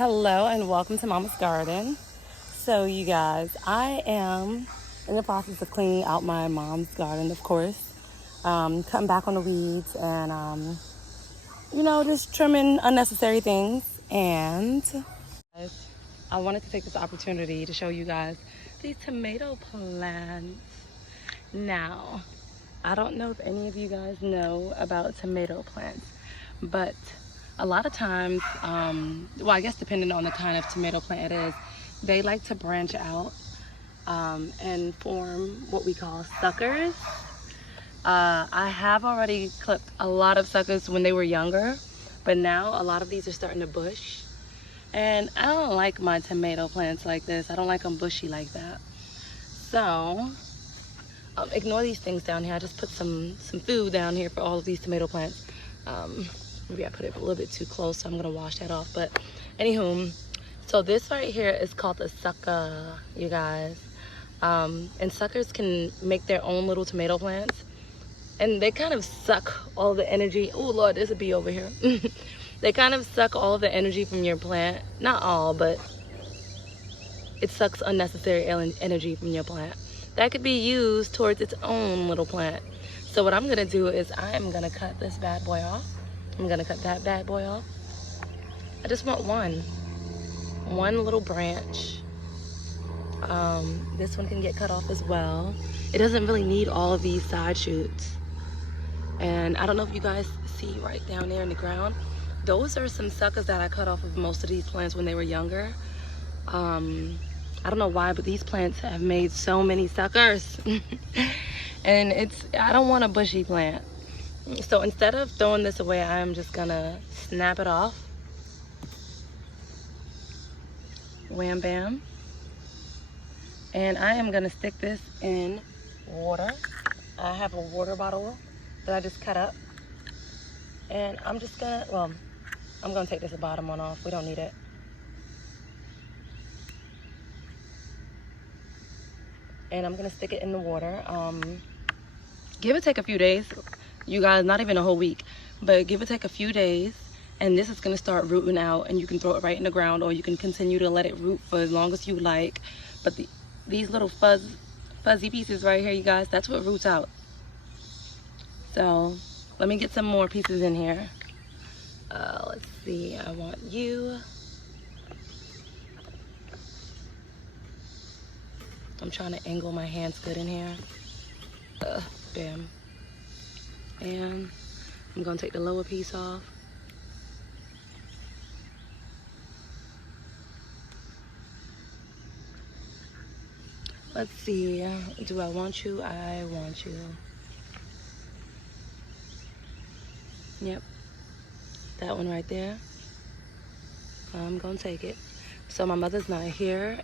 Hello and welcome to Mama's Garden. So you guys, I am in the process of cleaning out my mom's garden, of course. Cutting back on the weeds and, just trimming unnecessary things. And I wanted to take this opportunity to show you guys these tomato plants. Now, I don't know if any of you guys know about tomato plants, but a lot of times, I guess depending on the kind of tomato plant it is, they like to branch out and form what we call suckers. I have already clipped a lot of suckers when they were younger, but now a lot of these are starting to bush. And I don't like my tomato plants like this. I don't like them bushy like that. So, ignore these things down here. I just put some food down here for all of these tomato plants. Maybe I put it a little bit too close, so I'm gonna wash that off. But anywho, so this right here is called a sucker, you guys. And suckers can make their own little tomato plants, and they kind of suck all the energy. Oh Lord, there's a bee over here. They kind of suck all of the energy from your plant. Not all, but it sucks unnecessary energy from your plant that could be used towards its own little plant. So what I'm gonna do is I'm gonna cut this bad boy off. I'm gonna cut that bad boy off. I just want one little branch. This one can get cut off as well. It doesn't really need all of these side shoots. And I don't know if you guys see right down there in the ground. Those are some suckers that I cut off of most of these plants when they were younger. I don't know why, but these plants have made so many suckers. And I don't want a bushy plant. So instead of throwing this away, I'm just gonna snap it off. Wham bam. And I am gonna stick this in water. I have a water bottle that I just cut up. And I'm gonna take this bottom one off. We don't need it. And I'm gonna stick it in the water. Give or take a few days. You guys, not even a whole week, but give or take a few days, and this is gonna start rooting out, and you can throw it right in the ground, or you can continue to let it root for as long as you like. But these little fuzzy pieces right here, you guys, that's what roots out. So let me get some more pieces in here. Let's see, I want you. I'm trying to angle my hands good in here. Bam. And I'm gonna take the lower piece off. Let's see, do I want you? I want you. Yep, that one right there. I'm gonna take it. So my mother's not here,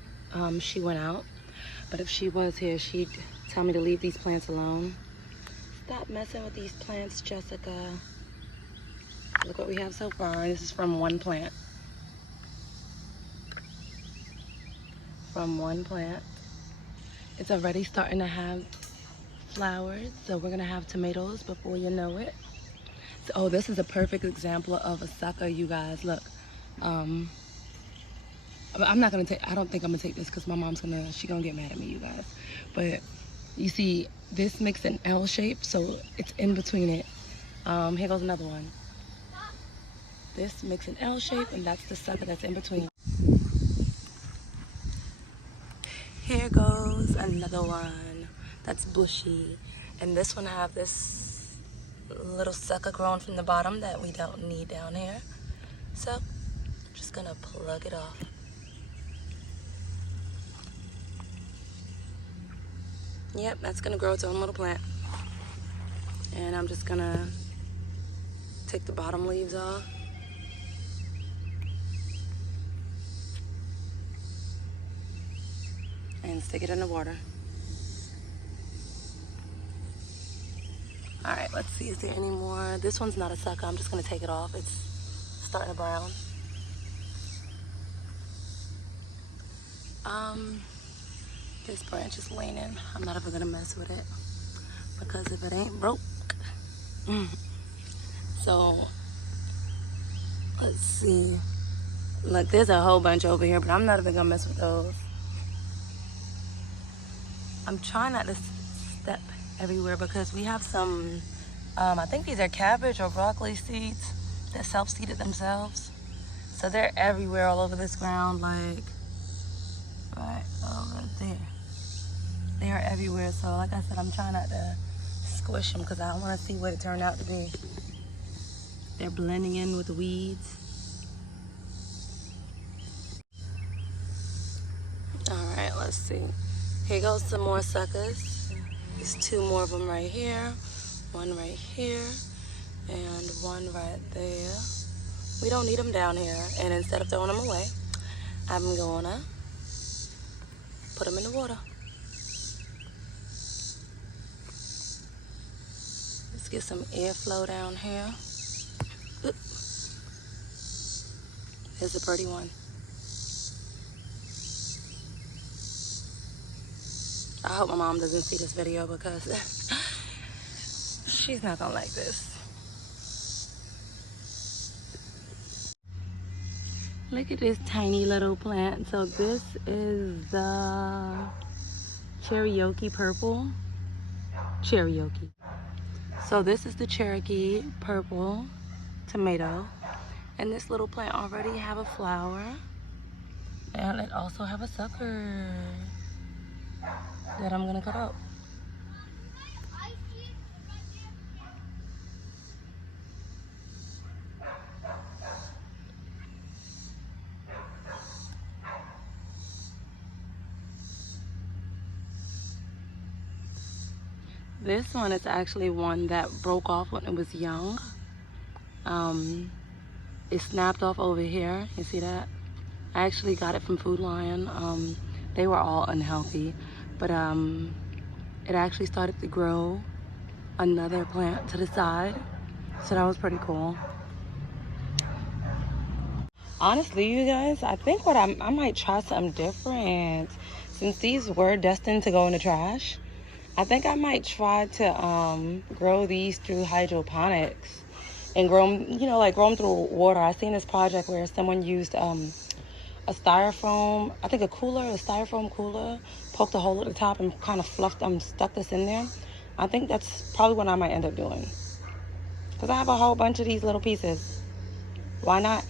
she went out. But if she was here, she'd tell me to leave these plants alone. Stop messing with these plants, Jessica. Look what we have so far. This is from one plant. From one plant. It's already starting to have flowers, so we're gonna have tomatoes before you know it. So, oh, this is a perfect example of a sucker, you guys. Look. I'm not gonna take, I don't think I'm gonna take this because my mom's she's gonna get mad at me, you guys. But you see, this makes an L shape, so it's in between it. Here goes another one. This makes an L shape, and that's the sucker that's in between. Here goes another one that's bushy. And this one have this little sucker growing from the bottom that we don't need down here. So, I'm just gonna plug it off. Yep, that's gonna grow its own little plant. And I'm just gonna take the bottom leaves off. And stick it in the water. All right, let's see, is there any more? This one's not a sucker, I'm just gonna take it off. It's starting to brown. This branch is leaning. I'm not ever gonna mess with it because if it ain't broke. So let's see. Look, there's a whole bunch over here, but I'm not even gonna mess with those. I'm trying not to step everywhere because we have some, I think these are cabbage or broccoli seeds that self-seeded themselves. So they're everywhere all over this ground, like right over there. They are everywhere. So like I said, I'm trying not to squish them because I want to see what it turned out to be. They're blending in with the weeds. All right, let's see. Here goes some more suckers. There's 2 more of them right here, 1 right here, and 1 right there. We don't need them down here. And instead of throwing them away, I'm gonna put them in the water. Let's get some airflow down here. Oop. Here's a pretty one. I hope my mom doesn't see this video because she's not gonna like this. Look at this tiny little plant. So this is the Cherokee purple. Cherokee. So this is the Cherokee purple tomato. And this little plant already have a flower. And it also have a sucker that I'm gonna cut out. This one is actually one that broke off when it was young. It snapped off over here. You see that? I actually got it from Food Lion. They were all unhealthy, but it actually started to grow another plant to the side, so that was pretty cool. Honestly, you guys, I think I might try something different. Since these were destined to go in the trash, I think I might try to grow these through hydroponics and grow them, you know, like grow them through water. I seen this project where someone used a styrofoam, I think a styrofoam cooler, poked a hole at the top and kind of stuck this in there. I think that's probably what I might end up doing. Because I have a whole bunch of these little pieces. Why not?